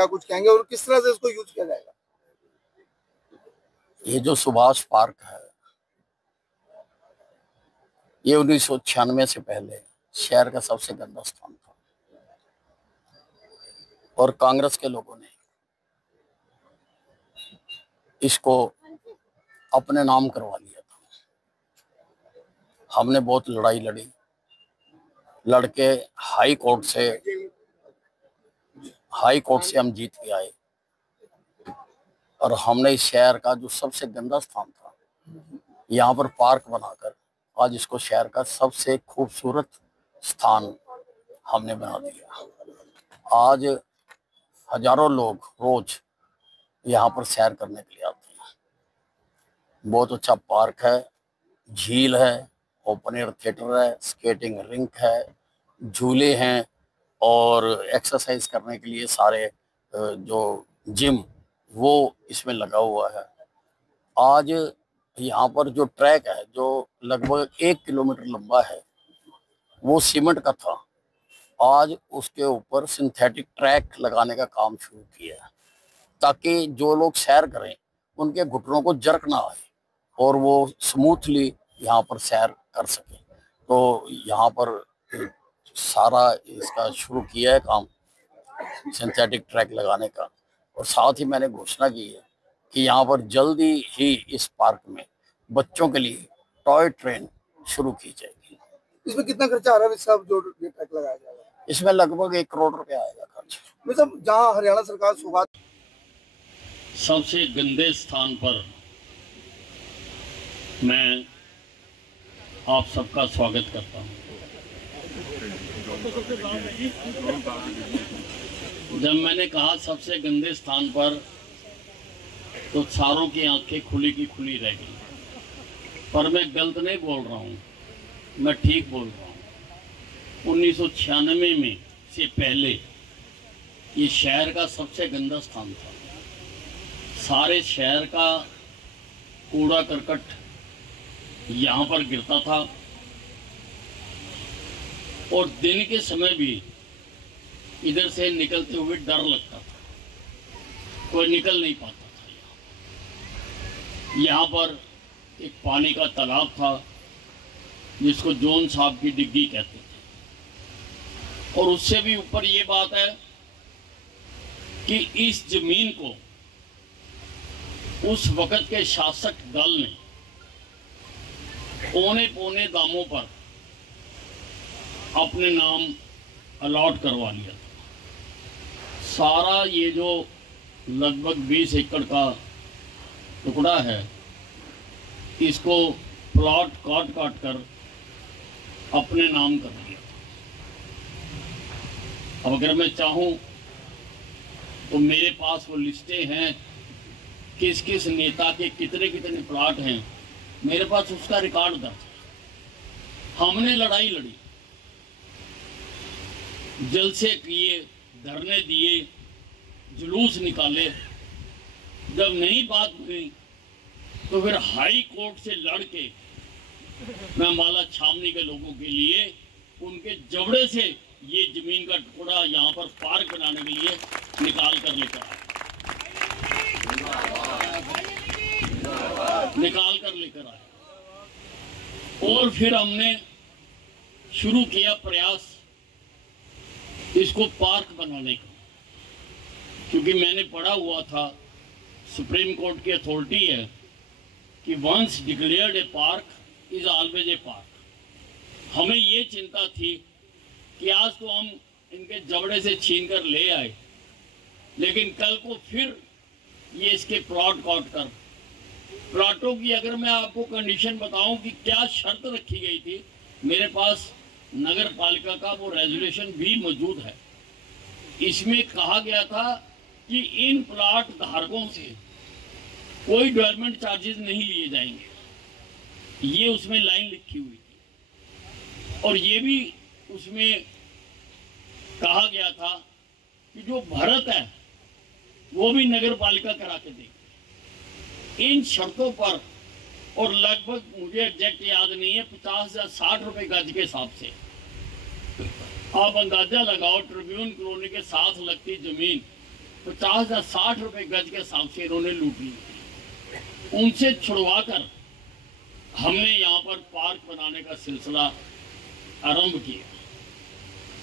क्या कुछ कहेंगे और किस तरह से इसको यूज किया जाएगा? ये जो सुभाष पार्क है, ये 1996 से पहले शहर का सबसे गंदा स्थान था और कांग्रेस के लोगों ने इसको अपने नाम करवा लिया था। हमने बहुत लड़ाई लड़के हाई कोर्ट से हम जीत के आए और हमने इस शहर का जो सबसे गंदा स्थान था, यहाँ पर पार्क बनाकर आज इसको शहर का सबसे खूबसूरत स्थान हमने बना दिया। आज हजारों लोग रोज यहाँ पर सैर करने के लिए आते हैं। बहुत अच्छा पार्क है, झील है, ओपन एयर थिएटर है, स्केटिंग रिंक है, झूले हैं और एक्सरसाइज करने के लिए सारे जो जिम वो इसमें लगा हुआ है। आज यहाँ पर जो ट्रैक है जो लगभग 1 किलोमीटर लंबा है वो सीमेंट का था, आज उसके ऊपर सिंथेटिक ट्रैक लगाने का काम शुरू किया है ताकि जो लोग सैर करें उनके घुटनों को जर्क ना आए और वो स्मूथली यहाँ पर सैर कर सके। तो यहाँ पर सारा इसका शुरू किया है काम सिंथेटिक ट्रैक लगाने का और साथ ही मैंने घोषणा की है कि यहाँ पर जल्दी ही इस पार्क में बच्चों के लिए टॉय ट्रेन शुरू की जाएगी। इसमें कितना खर्चा आ रहा है साहब जो ये ट्रैक लगाया जाएगा? इसमें लगभग 1 करोड़ रुपया आएगा खर्च। मतलब जहाँ हरियाणा सरकार सबसे गंदे स्थान पर मैं आप सबका स्वागत करता हूँ। जब मैंने कहा सबसे गंदे स्थान पर तो सारों की आंखें खुली की खुली रह गई, पर मैं गलत नहीं बोल रहा हूँ, मैं ठीक बोल रहा हूँ। 1996 में से पहले ये शहर का सबसे गंदा स्थान था। सारे शहर का कूड़ा करकट यहाँ पर गिरता था और दिन के समय भी इधर से निकलते हुए डर लगता था, कोई निकल नहीं पाता था। यहाँ पर एक पानी का तालाब था जिसको जोन साहब की डिग्गी कहते थे और उससे भी ऊपर ये बात है कि इस जमीन को उस वक्त के शासक दल ने पौने पौने दामों पर अपने नाम अलॉट करवा लिया था। सारा ये जो लगभग 20 एकड़ का टुकड़ा है, इसको प्लॉट काट कर अपने नाम कर दिया। अब अगर मैं चाहूं तो मेरे पास वो लिस्टें हैं किस किस नेता के कितने कितने प्लॉट हैं, मेरे पास उसका रिकॉर्ड दर्ज है। हमने लड़ाई लड़ी, जलसे किए, धरने दिए, जुलूस निकाले। जब नहीं बात हुई तो फिर हाई कोर्ट से लड़ के मैं माला छावनी के लोगों के लिए उनके जबड़े से ये जमीन का टुकड़ा यहाँ पर पार्क बनाने के लिए निकाल कर लेकर आया। और फिर हमने शुरू किया प्रयास इसको पार्क बनाने का, क्योंकि मैंने पढ़ा हुआ था सुप्रीम कोर्ट की अथॉरिटी है कि once declared a park is always a park. हमें ये चिंता थी कि आज तो हम इनके जबड़े से छीन कर ले आए, लेकिन कल को फिर ये इसके प्लॉट काट कर, प्लॉटों की अगर मैं आपको कंडीशन बताऊं कि क्या शर्त रखी गई थी, मेरे पास नगर पालिका का वो रेजोल्यूशन भी मौजूद है। इसमें कहा गया था कि इन प्लॉट धारकों से कोई डेवलपमेंट चार्जेस नहीं लिए जाएंगे, ये उसमें लाइन लिखी हुई थी। और ये भी उसमें कहा गया था कि जो भरत है वो भी नगर पालिका करा के देगी। इन शर्तों पर, और लगभग मुझे एग्जैक्ट याद नहीं है, 50 या 60 रुपए गज के हिसाब से आप अंदाजा लगाओ, ट्रिब्यून कॉलोनी के साथ लगती जमीन 50 या 60 रुपए गज के हिसाब से इन्होंने लूट ली। उनसे छुड़वा कर हमने यहाँ पर पार्क बनाने का सिलसिला आरंभ किया।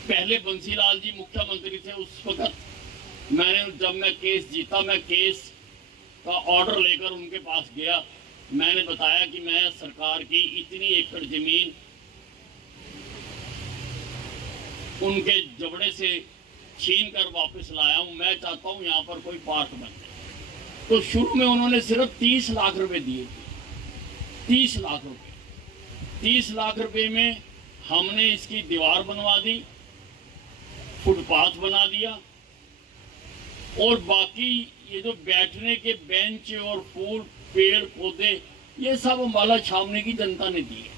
पहले बंसीलाल जी मुख्यमंत्री थे उस वक्त, जब मैं केस जीता, मैं केस का ऑर्डर लेकर उनके पास गया। मैंने बताया कि मैं सरकार की इतनी एकड़ जमीन उनके जबड़े से छीन कर वापस लाया हूं, मैं चाहता हूं यहाँ पर कोई पार्क बन जाए। तो शुरू में उन्होंने सिर्फ 30 लाख रुपए दिए थे, 30 लाख रुपए। 30 लाख रुपए में हमने इसकी दीवार बनवा दी, फुटपाथ बना दिया, और बाकी ये जो बैठने के बेंच और फूल पेड़ पौधे ये सब अम्बाला छावनी की जनता ने दिए,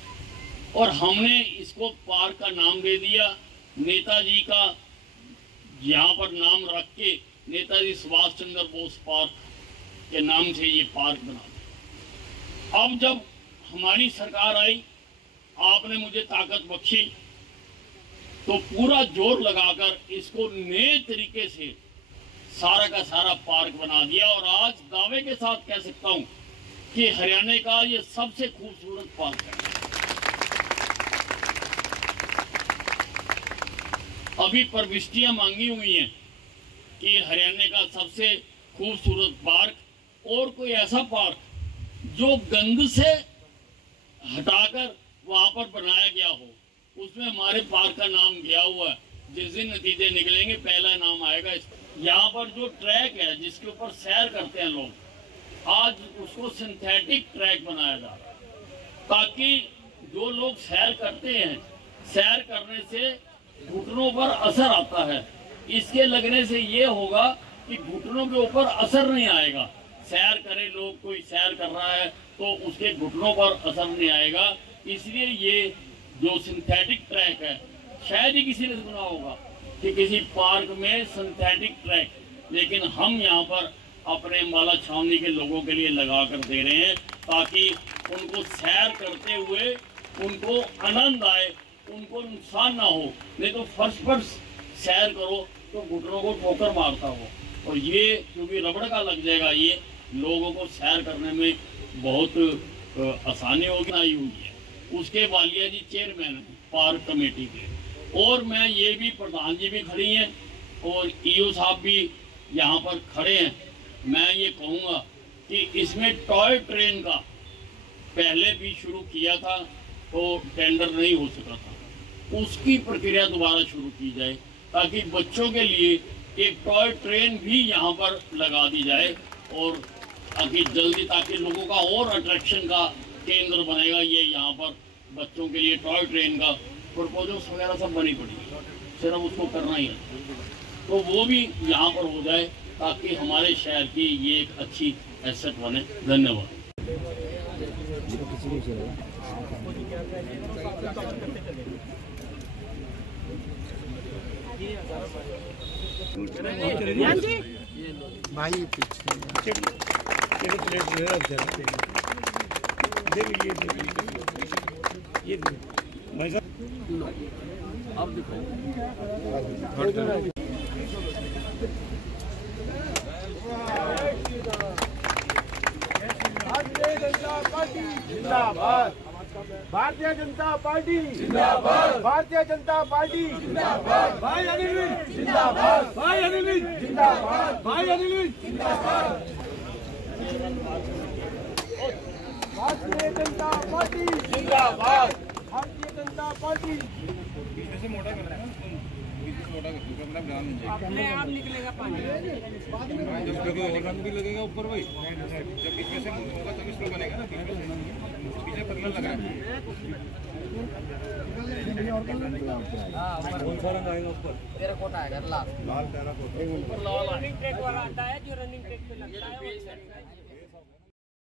और हमने इसको पार्क का नाम दे दिया। नेताजी का यहाँ पर नाम रख के नेताजी सुभाष चंद्र बोस पार्क के नाम से ये पार्क बना दिया। अब जब हमारी सरकार आई, आपने मुझे ताकत बख्शी, तो पूरा जोर लगाकर इसको नए तरीके से सारा का सारा पार्क बना दिया, और आज दावे के साथ कह सकता हूं कि हरियाणा का ये सबसे खूबसूरत पार्क है। अभी प्रविष्टियां मांगी हुई हैं कि हरियाणा का सबसे खूबसूरत पार्क, और कोई ऐसा पार्क जो गंद से हटाकर वहां पर बनाया गया हो, उसमें हमारे पार्क का नाम गया हुआ है। जिस दिन नतीजे निकलेंगे पहला नाम आएगा। यहाँ पर जो ट्रैक है जिसके ऊपर सैर करते हैं लोग, आज उसको सिंथेटिक ट्रैक बनाया जा रहा है, ताकि जो लोग सैर करते हैं, सैर करने से घुटनों पर असर आता है। इसके लगने से ये होगा कि घुटनों के ऊपर असर नहीं आएगा। सैर करे लोग, कोई सैर कर रहा है तो उसके घुटनों पर असर नहीं आएगा। इसलिए ये जो सिंथेटिक ट्रैक है, शायद ही किसी ने सुना होगा कि किसी पार्क में सिंथेटिक ट्रैक, लेकिन हम यहाँ पर अपने अम्बाला छावनी के लोगों के लिए लगा कर दे रहे हैं, ताकि उनको सैर करते हुए उनको आनंद आए, उनको नुकसान ना हो। नहीं तो फर्श पर सैर करो तो घुटनों को ठोकर मारता हो, और ये क्योंकि रबड़ का लग जाएगा, ये लोगों को सैर करने में बहुत आसानी होगी आई हुई है। उसके वालिया जी चेयरमैन है पार्क कमेटी के, और मैं ये भी प्रधान जी भी खड़ी हैं और ईओ साहब भी यहाँ पर खड़े हैं। मैं ये कहूँगा कि इसमें टॉय ट्रेन का पहले भी शुरू किया था तो टेंडर नहीं हो सका था, उसकी प्रक्रिया दोबारा शुरू की जाए, ताकि बच्चों के लिए एक टॉय ट्रेन भी यहाँ पर लगा दी जाए, और ताकि जल्दी, ताकि लोगों का और अट्रैक्शन का केंद्र बनेगा ये यहाँ पर बच्चों के लिए टॉय ट्रेन का। प्रपोजल्स वगैरह सब बनी पड़ी, सिर्फ उसको करना ही है, तो वो भी यहाँ पर हो जाए, ताकि हमारे शहर की ये एक अच्छी एसेट बने। धन्यवाद। भाई पीछे अब देखो भारतीय जनता पार्टी जिंदाबाद, भारतीय जनता पार्टी जिंदाबाद, भारतीय जनता पार्टी जिंदाबाद, भाई अनिल जिंदाबाद, भाई अनिल जिंदाबाद, भाई अनिल जिंदाबाद, भारतीय जनता पार्टी जिंदाबाद, भारतीय जनता पार्टी। मोटा कर रहा है, मोटा कर अपने आप निकलेगा पानी, जब भी लगेगा ऊपर भाई, जब बीच में से होगा तब इसमें बनेगा ना, पीछे पतला लगा है। कौन सा रंग आएगा ऊपर? तेरा कोट आएगा लाल, लाल तेरा कोट, ऊपर लाल रनिंग ट्रैक वाला आता है जो रनिंग ट्रैक पे लगता है।